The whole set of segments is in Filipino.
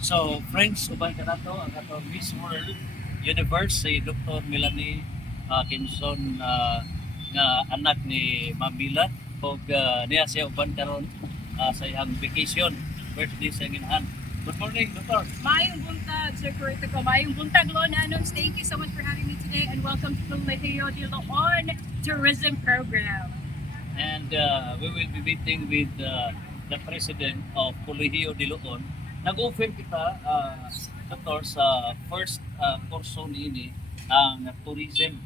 So, friends, uban ka na to, ang ato Miss World Universe, si Dr. Melanie Kinson nga anak ni Mamila o niya siya uban karon sa iyang vacation, birthday sa ginhan. Good morning, Dr. Mayong buntag, Sir Curitico. Mayong buntag, Lon Anons. Thank you so much for having me today and welcome to the Leheo de Leon Tourism Program. And we will be meeting with the president of Colegio de Leon. Nag-offer kita, Dr. sa first kurso niini ang tourism.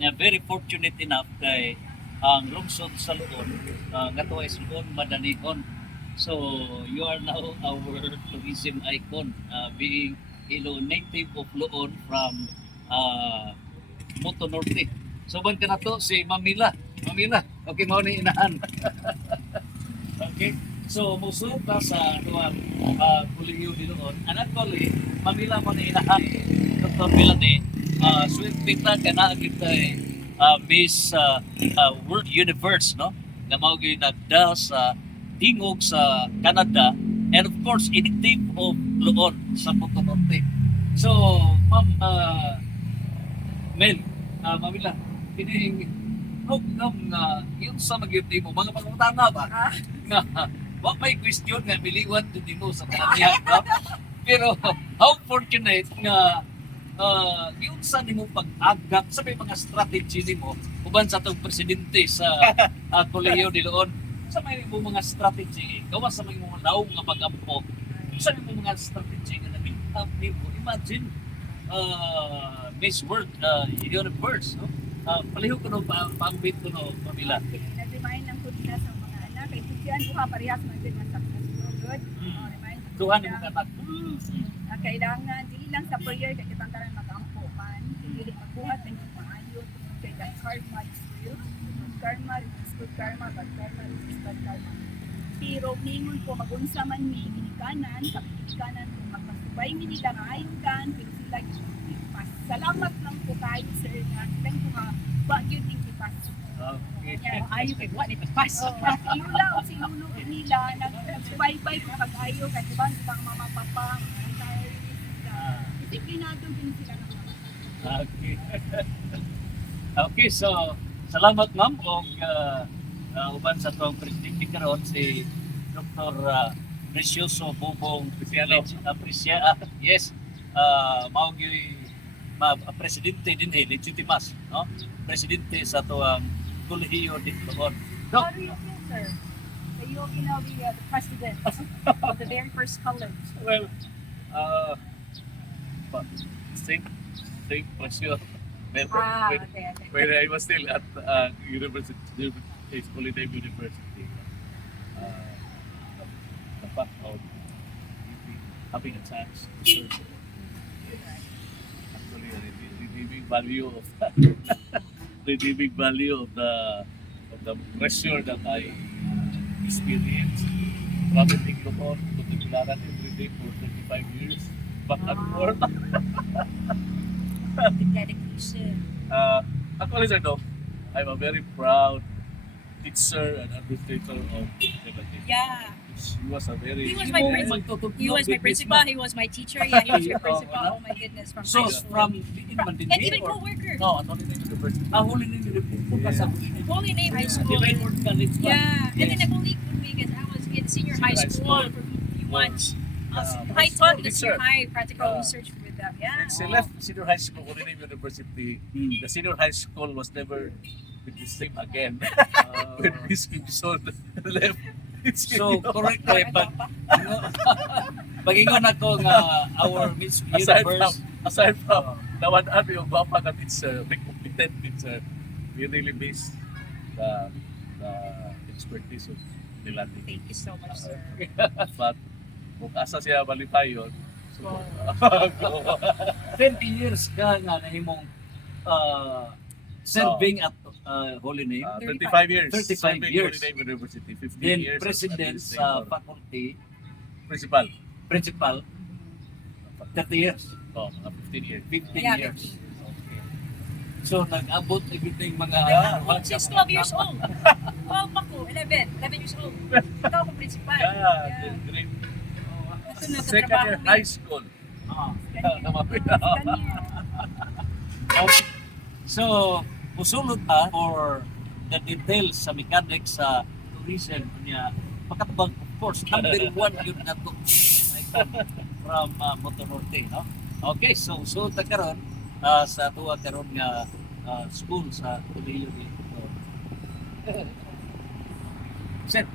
Na very fortunate enough kay ang lungsod sa Leon, nga to is Leon Madanihon. So you are now our tourism icon, being a native of Leon from Moto Norte. So ban ka na to si Mamila. Mamila, okay mo ni inahan. Okay. So musulod pa sa tuwang Colegio de Leon. And actually, Mamila mo ni inahan Dr. Melanie. Sweet pita ka na agad kay Miss World Universe, no? Na mao gyud nagda sa tingog sa Canada and of course native of Leon sa Moto Norte. So, Ma'am Mel, Mamila, kining yung sa magyuti mo, mga pangutana ba? Nga, wag may question nga biliwan din mo sa kananya, no? Pero how fortunate nga yung sa nimo pag-agap sa may mga strategy nimo uban sa tong presidente sa Colegio de Leon sa may mga strategy gawas sa may mga laom nga pag-ampo sa may mga strategy nga nabintap nimo imagine Miss World Universe, no? Palihog ko no pang-bit ko no Pamela. Okay, nag-remind ng kudina sa mga anak. Kay Tusian ko ha, parehas man din na successful. Good. Remind ko Tuhan sila. mo kanak. Kailangan, dili lang sa prayer, kaya kitang karan mag-ampo man. Dili magbuhat ng maayo. Kaya that karma is real. Karma is good karma, bad karma is bad karma. Pero ningon ko, magunsa man mi, ginikanan, sa ginikanan ko, magpasubay mi nila nga ayon kan, pero sila gipas. Salamat lang po kayo, sir, na ilang ko nga, bagyo din kipas. Okay. Ayaw kay buwan ito pas. Iula o si lulo nila, nagsubaybay ko kag-ayaw, kasi ba, ang mama, papa, disiplinado din sila ng mga. Okay. Okay, so salamat ma'am og uban sa tong presidente karon si Dr. Precioso Bobong Aprecia. Yes. Mao gyud presidente din legitimas, no? Presidente sa tuang Colegio de Leon. How do you feel, sir? That you will be now the president of the very first college. Well, but same pressure. When, Okay. when I was still at University, Culinary University, the fact of having a chance to serve, actually, the big value of the big value of the pressure that I experienced traveling Luzon to Tugularan every day for 35 years, back and forth. The dedication. Actually, sir, no, I'm a very proud teacher and administrator of Melanie. Yeah. He was a very... He was my principal. He was my principal. He was my teacher. Yeah, he was your principal. Oh my goodness, from So high school. from Bikin man din And even or co-worker. no, ano din university. Huli din yung ka sa Holy Name High School. Divine Word College ba? Yeah, and then Yes. I believe with me because I was in senior high High school school. for few months. High I taught school the senior teacher. high practical Uh, research with them. Yeah. When she left senior high school, Culinary University, the senior high school was never with the same again. When Miss Gibson left, it's So correct ko pag pagingon ako nga our Miss aside from Universe. aside from nawan-an yung gwapa ka teacher, may competent teacher, we really miss the expertise of nila. Thank you so much, sir. But kung asa siya malipayon, so 20 years ka nga nahimong serving at Holy Name. 35 years. 35 serving years. Culinary University, 15 Then years. as president sa administrator. faculty, Principal. principal, 30 years, Oh, 15 years. 15 Yeah, years. 15. Okay. So nag-abot everything mga Since 12 years old. 12 ako, 11 years old. Ikaw ako principal. Yeah, great. Ito Second nagtatrabaho year high school. Ah. Kanya. Okay. So, musulod ta for the details sa mechanics sa tourism niya. Pagkatabang, of course, number one yun na to tourism icon from Moto Norte, no? Okay, so musulod ta karon sa tuwa karon nga school sa Colegio dito. Sir,